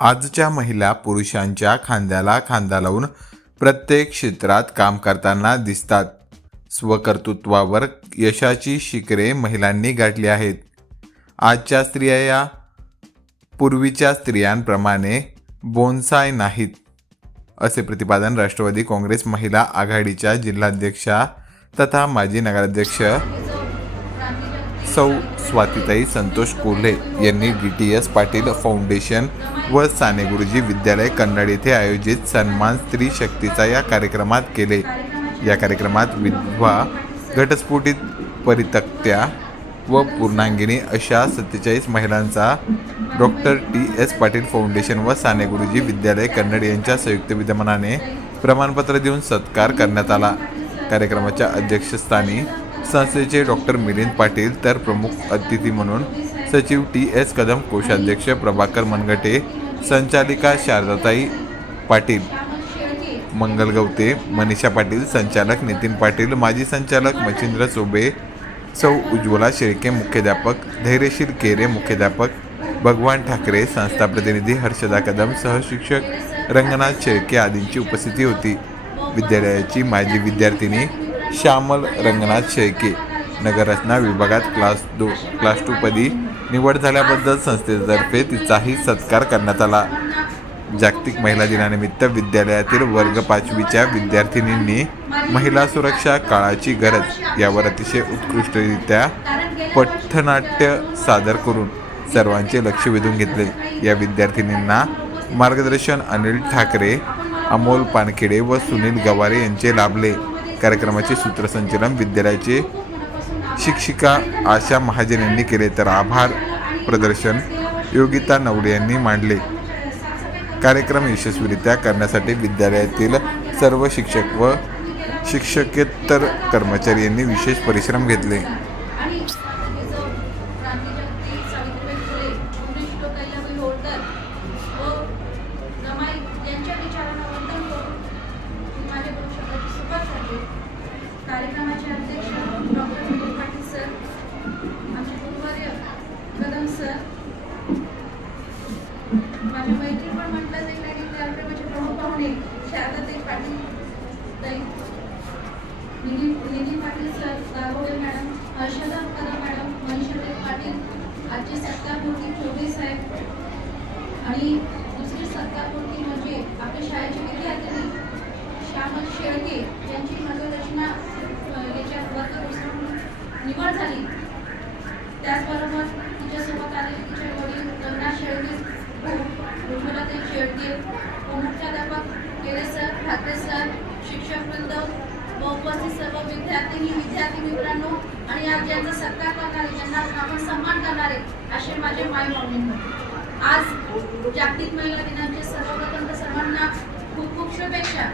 आजच्या महिला पुरुषांच्या खांद्याला खांदा लावून प्रत्येक क्षेत्रात काम करताना दिसतात. स्वकर्तृत्वावर यशाची शिखरे महिलांनी गाठली आहेत. आजच्या स्त्रिया या पूर्वीच्या स्त्रियांप्रमाणे बोनसाय नाहीत असे प्रतिपादन राष्ट्रवादी काँग्रेस महिला आघाडीच्या जिल्हाध्यक्षा तथा माजी नगराध्यक्ष सौ स्वातीताई संतोष कोल्हे यांनी D T S Patil foundation व साने गुरुजी विद्यालय कन्नड येथे आयोजित सन्मान स्त्री शक्तीचा या कार्यक्रमात केले. या कार्यक्रमात विधवा घटस्फोटित परितक्त्या व पूर्णांगिनी अशा सत्तेचाळीस महिलांचा doctor T S Patil foundation व साने गुरुजी विद्यालय कन्नड यांच्या संयुक्त विद्यमानाने प्रमाणपत्र देऊन सत्कार करण्यात आला. कार्यक्रमाच्या अध्यक्षस्थानी संस्थेचे डॉक्टर मिलिंद पाटील तर प्रमुख अतिथी म्हणून सचिव टी एस कदम कोषाध्यक्ष प्रभाकर मनगटे संचालिका शारदाताई पाटील मंगल गवते मनीषा पाटील संचालक नितीन पाटील माजी संचालक मच्छिंद्र चोबे सौ उज्ज्वला शेळके मुख्याध्यापक धैर्यशील केरे मुख्याध्यापक भगवान ठाकरे संस्था प्रतिनिधी हर्षदा कदम सहशिक्षक रंगनाथ शेळके आदींची उपस्थिती होती. विद्यालयाची माजी विद्यार्थिनी श्यामल रंगनाथ शेळके. नगररचना विभागात क्लास दो क्लास टू पदी निवड झाल्याबद्दल संस्थेतर्फे तिचाही सत्कार करण्यात आला. जागतिक महिला दिनानिमित्त विद्यालयातील वर्ग पाचवीच्या विद्यार्थिनींनी महिला सुरक्षा काळाची गरज यावर अतिशय उत्कृष्टरित्या पथनाट्य सादर करून सर्वांचे लक्ष वेधून घेतले. या विद्यार्थिनींना मार्गदर्शन अनिल ठाकरे अमोल पानखेडे व सुनील गवारे यांचे लाभले. कार्यक्रमाचे सूत्रसंचलन विद्यालयाचे शिक्षिका आशा महाजन यांनी केले तर आभार. प्रदर्शन योगिता नवडे यांनी मांडले. कार्यक्रम यशस्वीरित्या करण्यासाठी विद्यालयातील सर्व शिक्षक व शिक्षकेतर कर्मचारी यांनी विशेष परिश्रम घेतले आणि जो क्रांतीज्योती सावित्रीबाई फुले पुण्यश्लोक अहिल्याबाई होळकर व रमाई यांच्या विचारांना वंदन करून मी माझ्या गुरु शब्दाची सुरुवात करते कार्यक्रमाचे अध्यक्ष डॉक्टर मिलिंद पाटील सर आमचे गुरुवर्य कदम सर माझ्या मैत्रीण पण म्हटलं जाईल आणि कार्यक्रमाचे प्रमुख पाहुणे शारदाताई पाटील ताई Nidhi Nidhi Patil sir madam. Harshada Kadam madam. मनीषाताई Patil आजचे साहेब। आणि दुसरी म्हणजे आपल्या शाळेचे श्यामल शेळके यांची मार्गदर्शना याच्या वर्ग निवड झाली. त्याचबरोबर तिच्यासोबत आलेले तिचे वडील रंगनाथ शेळके उज्ज्वलाताई शेळके ठाकरे सर शिक्षक वृंद व उपस्थित सर्व विद्यार्थी विद्यार्थी मित्रांनो आणि आज ज्यांचा सत्कार करणारे यांना आपण सन्मान करणारे असे माझे माय आज जागतिक महिला दिनाचे सर्वप्रथम तर सर्वांना खूप खूप शुभेच्छा.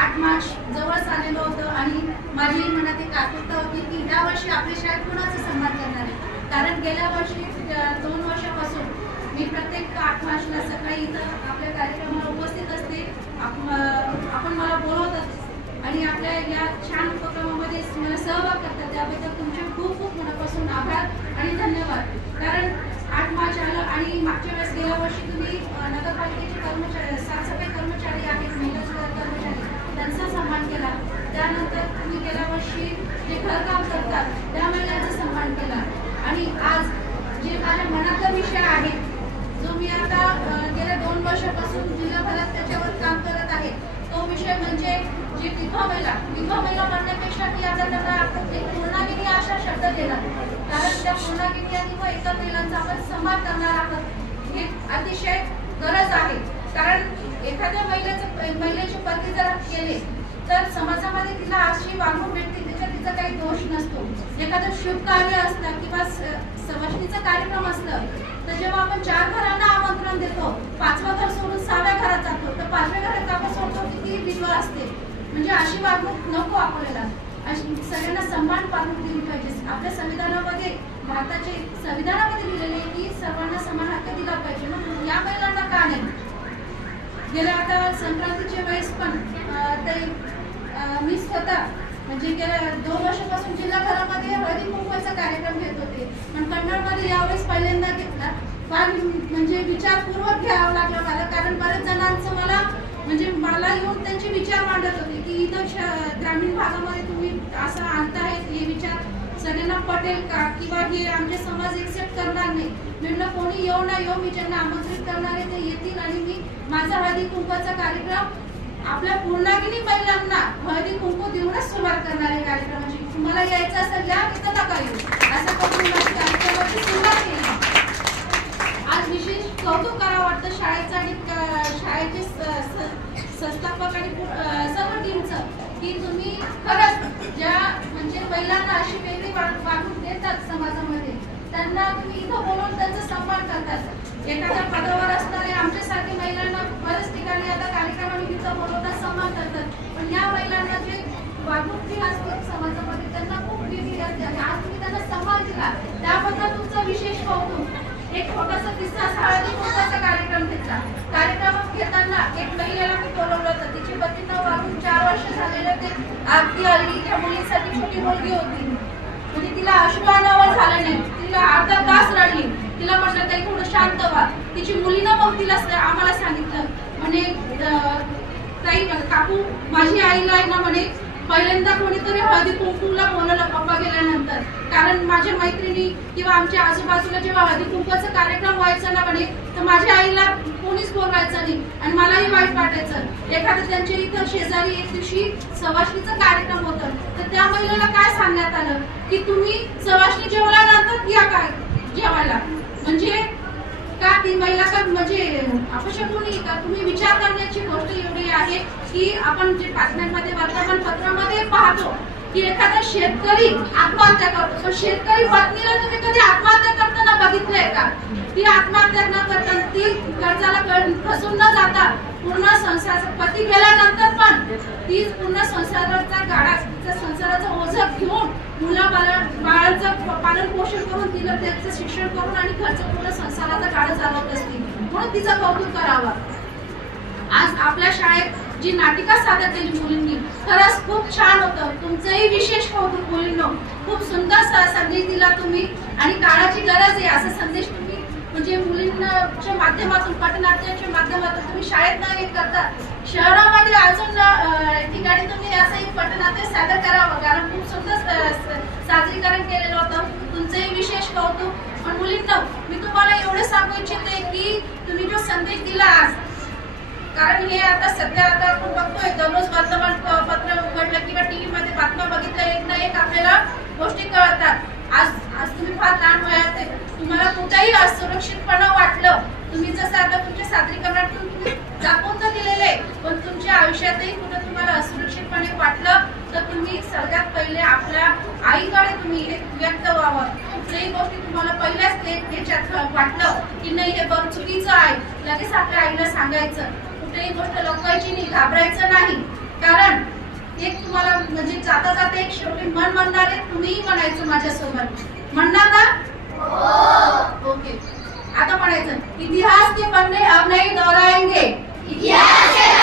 आठ मार्च जवळच आलेलं होतं आणि माझी मनात एक आतुरता होती की ह्या वर्षी आपली शाळेत कुणाचा सन्मान करणार आहे? कारण गेल्या वर्षी दोन वर्षापासून मी प्रत्येक आठ मार्चला सकाळी इथं आपल्या कार्यक्रमाला उपस्थित आपण मला बोलवतात आणि आपल्या या छान उपक्रमामध्ये मला सहभाग करतात. त्याबद्दल तुमचे खूप खूप मनापासून आभार आणि धन्यवाद. कारण आठ मार्च आलं आणि मागच्या वेळेस गेल्या वर्षी तुम्ही नगरपालिकेचे कर्मचारी साफसफाई कर्मचारी आहेत महिला कर्मचारी त्यांचा सन्मान केला. त्यानंतर तुम्ही गेल्या वर्षी जे घरकाम करतात त्या महिलांचा सन्मान केला. आणि आज जे माझ्या मनातला विषय आहे जो मी आता गेल्या दोन वर्षापासून जिल्हाभरात त्याच्यावर काम विषय म्हणजे जी विधवा महिला विधवा महिला म्हणण्यापेक्षा मी आता त्यांना आता एक पूर्णागिनी अशा शब्द देणार. कारण त्या पूर्णागिनी आणि व एका महिलांचा आपण सन्मान करणार आहोत. हे अतिशय गरज आहे. कारण एखाद्या महिलेचं महिलेचे पती जर केले तर समाजामध्ये तिला अशी वागणूक भेटते त्याच्यात काही दोष नसतो. एखादं शुभ कार्य असलं किंवा स- कार्यक्रम असलं तर जेव्हा आपण चार घरांना आमंत्रण देतो पाचवं घर सोडून सहाव्या घरात जातो तर पाचव्या घरात आपण सोडतो किती विधवा असते म्हणजे अशी वागणूक नको आपल्याला. अशी सगळ्यांना सन्मान पाळून दिली पाहिजे. आपल्या संविधानामध्ये भारताचे संविधानामध्ये दिलेले आहे की सर्वांना समान हक्क दिला पाहिजे. मग या महिलांना का नाही? गेल्या आता संक्रांतीच्या वेळेस पण ते मी स्वतः म्हणजे गेल्या दोन वर्षापासून जिल्हाभरामध्ये हळदी कुंकवाचा कार्यक्रम घेत होते. पण कन्नडमध्ये यावेळेस पहिल्यांदा घेतला. फार म्हणजे विचारपूर्वक घ्यावं लागलं मला कारण बऱ्याच जणांचं मला म्हणजे मला येऊन त्यांचे विचार मांडत होते की इथं श- ग्रामीण भागामध्ये तुम्ही असं आणतायत हे विचार सगळ्यांना पटेल का? किंवा हे आमचे समाज एक्सेप्ट करणार नाही. म्हणलं कोणी येऊ ना येऊ मी ज्यांना आमंत्रित करणार आहे ते येतील आणि मी माझा हळदी कुंकवाचा कार्यक्रम आपल्या पूर्णागिनी महिलांना हळदी कुंकू देऊनच सुरुवात करणार आहे कार्यक्रमाची. तुम्हाला यायचं असेल या की नका येऊ असं करून कार्यक्रमाची सुरुवात केली. आज विशेष कौतुक करावं वाटतं शाळेचं आणि शाळेचे संस्थापक आणि सर्व टीमचं की तुम्ही खरंच ज्या म्हणजे महिलांना अशी वेगळी वागणूक देतात समाजामध्ये त्यांना तुम्ही इथं बोलवून त्यांचा सन्मान करतात. एखाद्या पदावर असणारे आमच्यासारखे महिलांना बऱ्याच ठिकाणी आता मुलींचा मोठा सन्मान करतात. पण या महिलांना जे वागणूक जी असते समाजामध्ये त्यांना खूप वेगळी असते आणि आज तुम्ही त्यांना सन्मान दिला. त्याबद्दल तुमचं विशेष कौतुक. एक छोटासा किस्सा असा छोटासा कार्यक्रम घेतला. कार्यक्रम घेताना एक महिलेला मी बोलवलं होतं. तिची पतीनं वागून चार वर्ष झालेलं ते अगदी आली. त्या मुलीसाठी छोटी मुलगी होती. म्हणजे तिला अश्रू अनावर झालं नाही. तिला अर्धा तास रडली. तिला म्हटलं ताई थोडं शांत व्हा. तिची मुलीनं मग तिला आम्हाला सांगितलं. म्हणे अं, ताई काकू माझी आईला आहे ना म्हणे पहिल्यांदा कोणीतरी हळदी कुंकूला बोलवलं पप्पा गेल्यानंतर कारण माझ्या मैत्रिणी किंवा आमच्या आजूबाजूला जेव्हा हळदी कुंकवाचा कार्यक्रम व्हायचा ना म्हणे तर माझ्या आईला कोणीच बोलवायचं नाही आणि मलाही वाईट वाटायचं. एखादं त्यांच्या इथं शेजारी एक दिवशी सवाशणीचं कार्यक्रम होतं. तर त्या महिलेला काय सांगण्यात आलं? की तुम्ही सवाशणी जातात या काय? जेवायला. म्हणजे का ती महिला का म्हणजे अपशकुनी आहे का? तुम्ही विचार करण्याची गोष्ट एवढी आहे की आपण जे बातम्यांमध्ये वर्तमानपत्रामध्ये पाहतो की एखादा शेतकरी आत्महत्या करतो. पण शेतकरी पत्नीला तुम्ही कधी आत्महत्या बघितलंय का? ती आत्महत्या न करता ती कर्जाला फसून न जाता पूर्ण संसार पती गेल्यानंतर पण ती पूर्ण संसाराचा गाडा तिचा संसाराचं ओझं घेऊन मुला बाळा बाळाचं पालन पोषण करून तिला त्याचं शिक्षण करून आणि खर्च पूर्ण संसाराचा गाडा चालवत असते. म्हणून तिचं कौतुक करावं. आज आपल्या शाळेत जी नाटिका सादर केली मुलींनी खरंच खूप छान होतं. तुमचंही विशेष कौतुक मुलींनो. खूप सुंदर संदेश दिला तुम्ही आणि काळाची गरज आहे असा संदेश तुम्ही म्हणजे मुलींच्या माध्यमातून पटनाट्याच्या माध्यमातून तुम्ही शाळेत न एक करता शहरामध्ये अजून ठिकाणी तुम्ही असं एक पटनाट्य सादर करावं. कारण खूप सुंदर सादरीकरण केलेलं होतं. तुमचंही विशेष कौतुक. पण मुलींना मी तुम्हाला एवढं सांगू इच्छिते की तुम्ही जो संदेश दिला आज कारण हे आता सध्या आता आपण बघतोय दररोज वर्तमान पत्र उघडलं किंवा टीव्ही मध्ये बातम्या बघितल्या एक ना एक आपल्याला गोष्टी कळतात. आज आज तुम्ही फार लहान वयात आहे. तुम्हाला कुठेही असुरक्षितपणा वाटलं तुम्ही जसं आता तुमच्या सादरीकरणातून तुम्ही दाखवून तर दिलेलं आहे पण तुमच्या आयुष्यातही कुठं तुम्हाला असुरक्षितपणे वाटलं तर तुम्ही सगळ्यात पहिले आपल्या आईकडे तुम्ही व्यक्त व्हावं. कुठल्याही गोष्टी तुम्हाला पहिल्याच ते- त्याच्यात वाटलं की नाही हे बघ चुकीचं आहे. लगेच आपल्या आईला सांगायचं. कुठलीही गोष्ट लपवायची नाही घाबरायचं नाही. कारण एक तुम्हाला म्हणजे जाता जाता एक शेवटी मन म्हणणार आहे तुम्हीही म्हणायचं माझ्यासोबत म्हणणार ना? हो. ओके. आता म्हणायचं इतिहास के पन्ने अब नहीं दोहराएंगे. इतिहास के